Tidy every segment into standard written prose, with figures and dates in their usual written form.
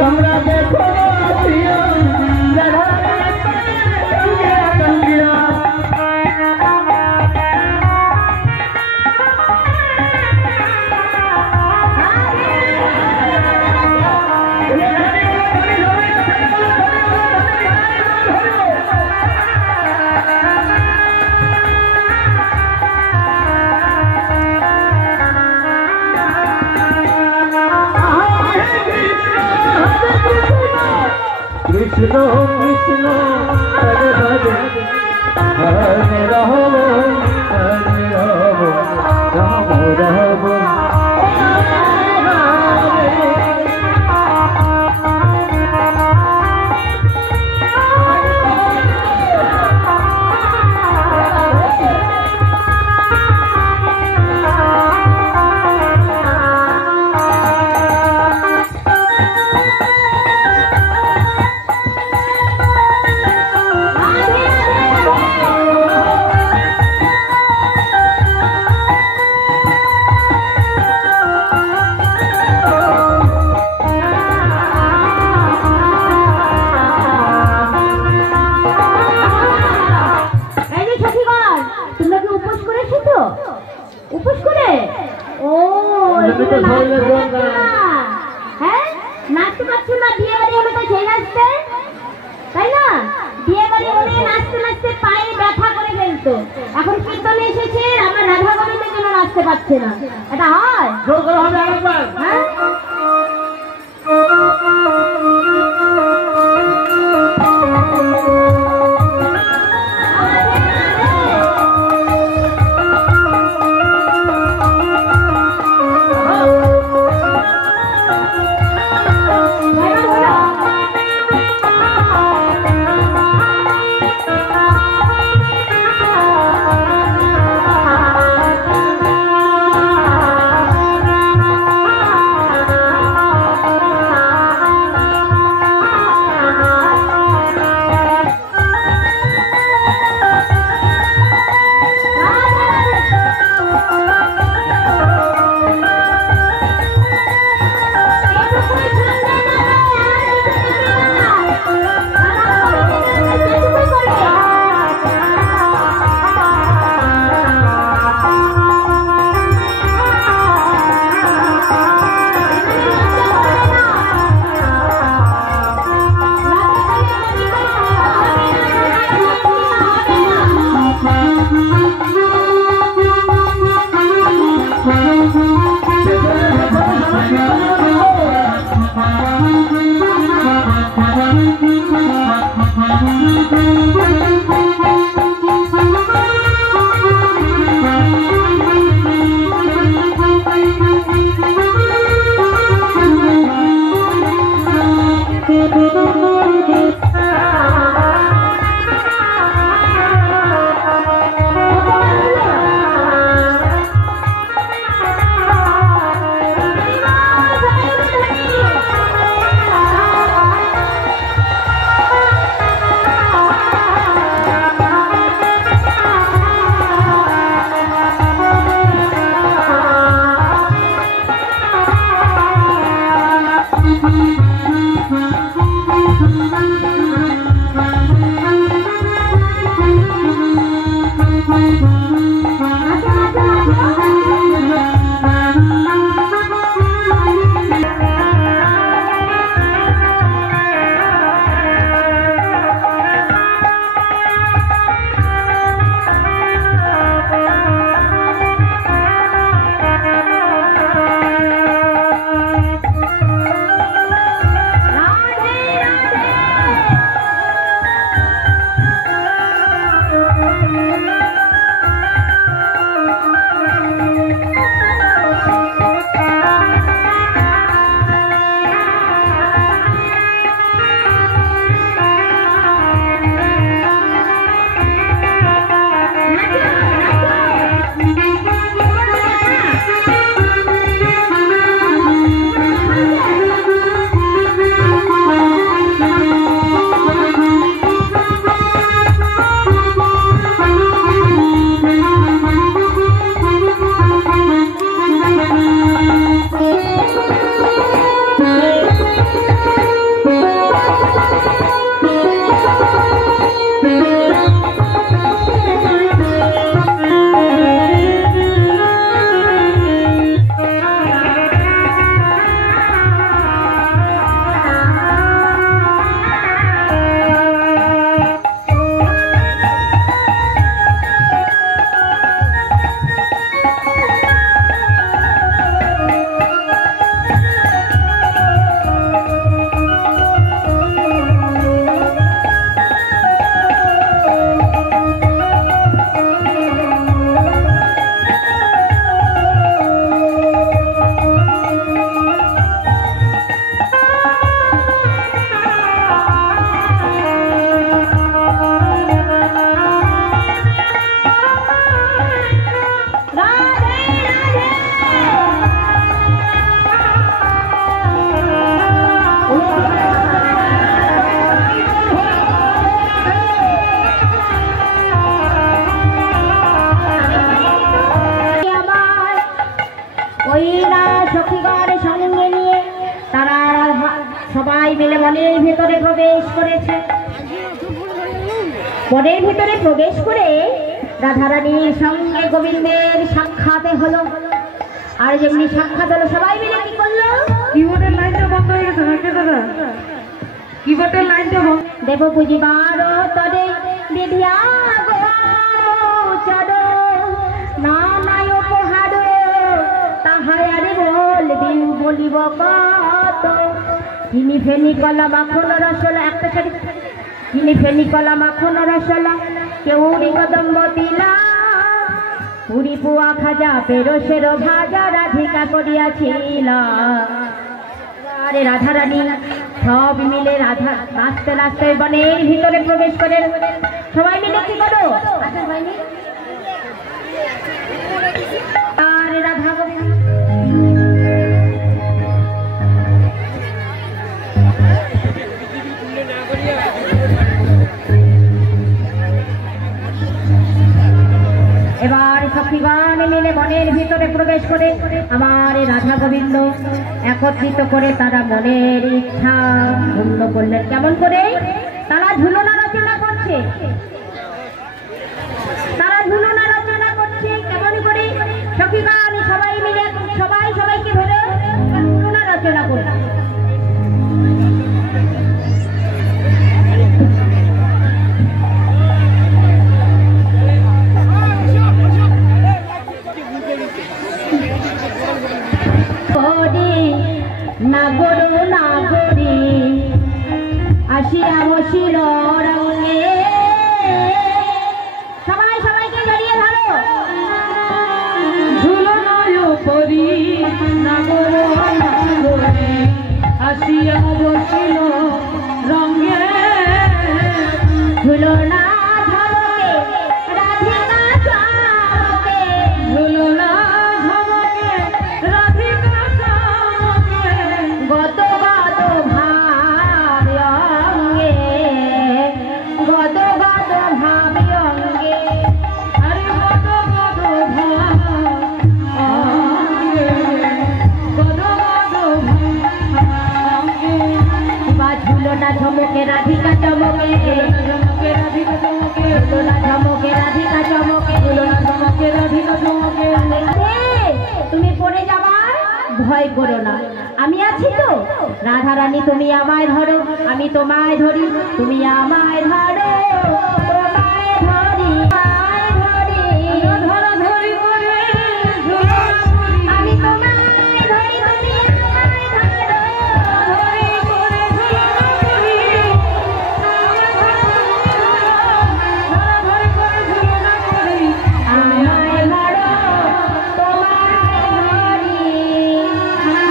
তোমরা দেখো कृष्ण कृष्ण हरे हरे हरे राम राम राम नाचते पाচ্ছেন না বিয়ে বাড়ি হলে তো সেই নাচতে তাই না বিয়ে বাড়ি হলে নাচতে নাচতে পায়ে ব্যথা করে ফেলতো এখন কীর্তনে এসেছে আমরা রাধা গোবিন্দের জন্য নাচতে পারছে না এটা হয় জোর করে হবে আরেকবার হ্যাঁ মনের ভিতরে প্রবেশ করেছে। মনের ভিতরে প্রবেশ করে রাধারানীর সঙ্গে গোবিন্দের সাক্ষাৎ হলো। আর যেমনি সাক্ষাৎ হলো সবাই মিলে কি করলো? কিবোর্ডের লাইনটা বন্ধ হয়ে গেছে নাকি দাদা? কিবোর্ডের লাইনটা বন্ধ। দেব পুজিবার তরে বিধিয়া গোচর নানায় উপহার তাহারে বলবি বলিব কত। চিনি ফেনি কলা মাখন রসলা একটা শাড়ি চিনি ফেনি কলা মাখন রসলা কেউরি কদম্ব তিলা পুরি পুয়া খাজা পেরোসের ভাজা রাধিকা করিয়াছিলা। আরে রাধারানী সব মিলে রাধা নাচতে নাচতে বনের ভিতরে প্রবেশ করে। সবাই মিলে কি করো? আরে রাধা এবার সখীগণ মিলে বনের ভিতরে প্রবেশ করে আমার রাধা গোবিন্দ একত্রিত করে তারা মনের ইচ্ছা পূর্ণ করলেন। কেমন করে? তারা ঝুলনা রচনা করছে। তারা ঝুলনা রচনা করছে কেমন করে? সখীগণ সবাই মিলে সবাই সবাইকে ধরে ঝুলনা রচনা করছে। নাগর নাগরী আসিয়া বসিল রঙে। সবাই সবাইকে জড়িয়ে ধরো। ঝুলনায় পরি নাগর নাগরী আসিয়া বসিল রঙে। ঝুলনা ধরকে রাধিকা চমকে ঝুলনা ঝমকে রাধিকা চমকে গত গত ভাবি অঙ্গে গত গত ভাবি অঙ্গে। আরে গদ গদ ভাঙ্গে গদ গদ ভাঙ্গে। বা ঝুলনা ঝমকে রাধিকা চমকে ঝমকে রাধিকা চমকে ঝুলনা ঝমকে রাধিকা চমকে ঝুলনা ঝমকে রাধিকা চমকে। তুমি পড়ে যাবার ভয় করো না, আমি আছি তো। রাধারানী তুমি আমায় ধরো, আমি তোমায় ধরি, তুমি আমায় ধরো, তোমায় ধরি, আমায় ধরি, ধরাধরি করে ঝুলনা করি। আমি তোমায় ধরি, তুমি আমায় ধরো, ধরি করে ঝুলনা করি। ধরাধরি করে ঝুলনা করি। আমায় ধরো, তোমায় ধরি।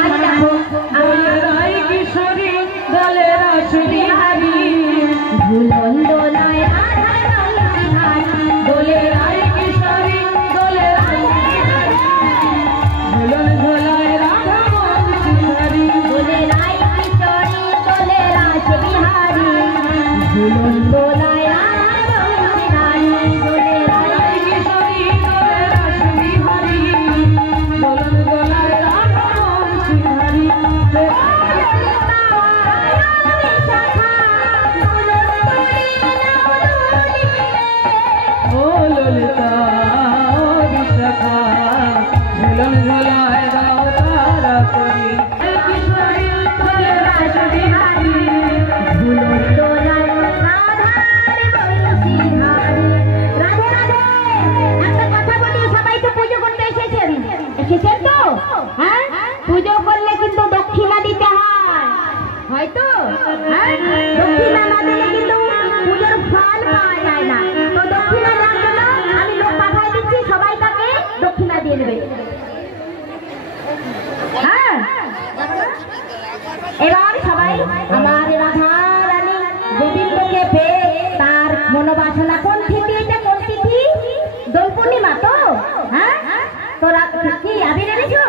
আজ দেখো দলের আই কিশোরী দলের আসরি হারি। ঝুলন দোলায় দলের আই কিশোরী দলের আসরি হারি। ঝুলন ঝোলায় রাধা বংশীধারী। দোলে রাই কিশোরী দোলে রাস বিহারী ঝুলন দোলায় দোলে রাই আই কিশোরী দলের আসরি হারি। ঝুলন ঝোলায় রাধা বংশীধারী। ও ললিতা বিশাখা ঝুলন ঝোলায় দাও তারা করি। কিশোরী দলের আসরি হারি। ঝুলন দোলায় রাধার বংশী ধারী। রাধে রাধে। একটা কথা বলি, সবাই তো পুজো করতে এসেছেন তো? হ্যাঁ, পুজো করলে কিন্তু দক্ষিণা দিতে হয়, হয়তো? হ্যাঁ, দক্ষিণা না দিলে কিন্তু পুজোর ফল পাওয়া যায় না। তো দক্ষিণা দেওয়ার জন্য আমি লোক পাঠাই দিচ্ছি, সবাই তাকে দক্ষিণা দিয়ে দেবে। হ্যাঁ, এবার সবাই আমার রাধা রানী গোবিন্দকে পেয়ে তার মনোবাসনা কোন তিথি? এটা কোন তিথি? দোল পূর্ণিমা তো? হ্যাঁ, তোরা কি আবির এনেছো?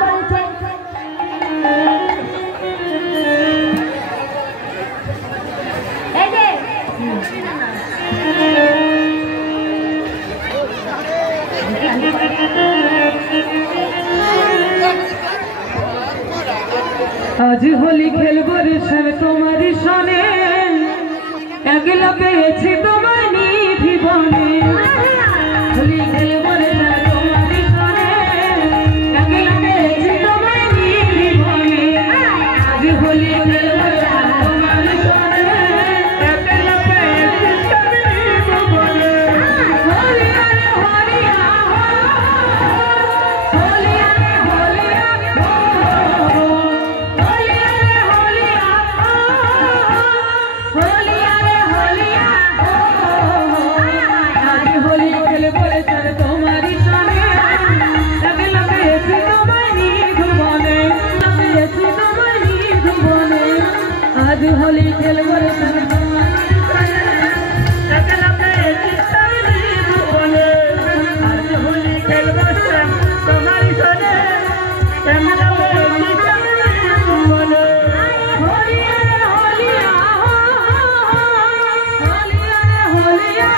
বলছে এই যে আজ হোলি খেলবো রে শ্যাম তোমার একলা পেয়েছি তোমায় নিধি বনে হোলি খেলবো রে তোমারই সনে একলা পেয়েছি তোমায় নিধি বনে আজ হোলি খেলবো রে তোমারই সনে একলা পেয়েছি তোমায় নিধি বনে হোলি আরে হোলিয়া হোলি আরে হোলিয়া হোলি আরে হোলিয়া হোলি আরে হোলিয়া আজ হোলি খেলবো রে তোমারই সনে একলা পেয়েছি তোমায় নিধি বনে পেয়েছি তোমায় নিধি বনে আজ হোলি খেলবো রে তোমারই সনে একলা পেয়েছি তোমায় নিধি বনে আজ হোলি খেলবো তোমারই সনে একলা পেয়েছি তোমায় নিধি বনে হোলি আরে হোলিয়া হোলি আরে হোলিয়া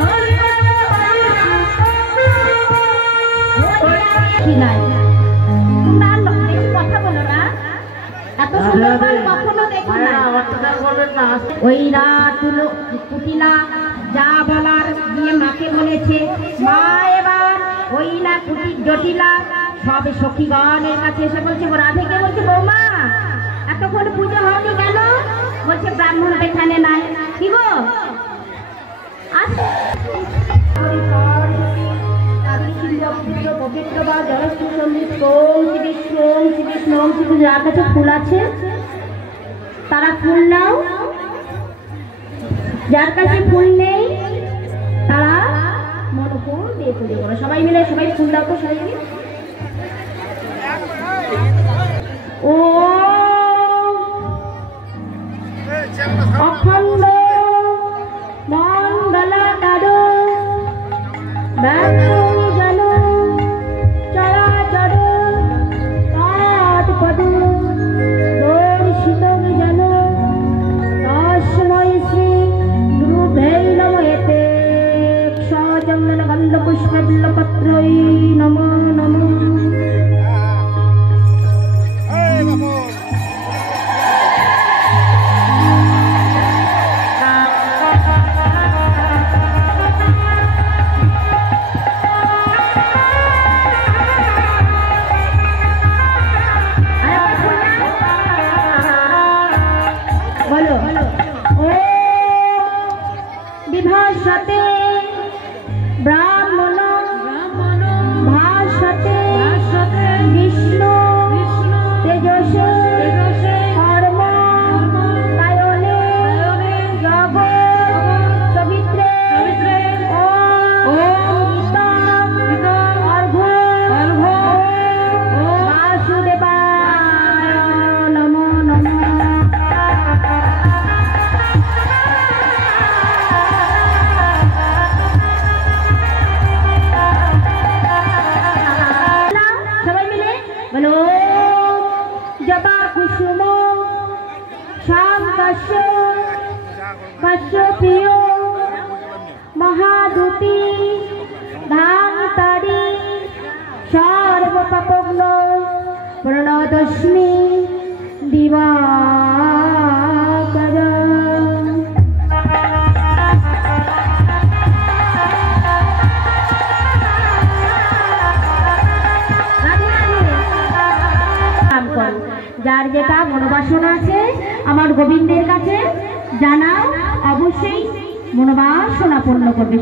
হোলি আরে কি নাই না বেশি কথা বলো না এত সুন্দর গান কখনো দেখি না ওই রাত কুটিলা যা বলার দিয়ে মাকে বলেছে মা এবার ওই না কুটির জটিলা সব সখীগণের কাছে এসে বলছে রাধেকে বলছে বৌমা এতক্ষণ পুজো হয়নি কেন বলছে ব্রাহ্মণ এখানে নাই কি গো যার কাছে ফুল আছে তারা ফুল নাও, যার কাছে ফুল নেই তারা মনোফুল দিয়ে পুজো করো। সবাই মিলে সবাই ফুল দাও তো সবাই মিলে। ও অখণ্ড মণ্ডলাকার ব্যাকুল জন চরাচর তৎপদ দর্শিত জন তস্मै শ্রী গুরুভ্যো নমঃ এতে সচন্দন গন্ধ পুষ্প বিল্লপত্রৈ নমো নমঃ। বলো ও বিভাসতে ব্রাহ্মণ ভাষতে বিষ্ণু তেজসে কর্ম কায়নে জগৎ সবিত্রে বাসুদেবায় নমো নমঃ। সবাই মিলে বলো জবা কুসুম শ্যাম কাশ্য কাশ্যপীয় মহাদূতি ধামতারি সর্বপাপগ্ন প্রণতস্মি দিবাকর। যার যেটা মনোবাসনা আছে আমার গোবিন্দের কাছে জানাও, অবশ্যই মনোবাসনা পূর্ণ করবে।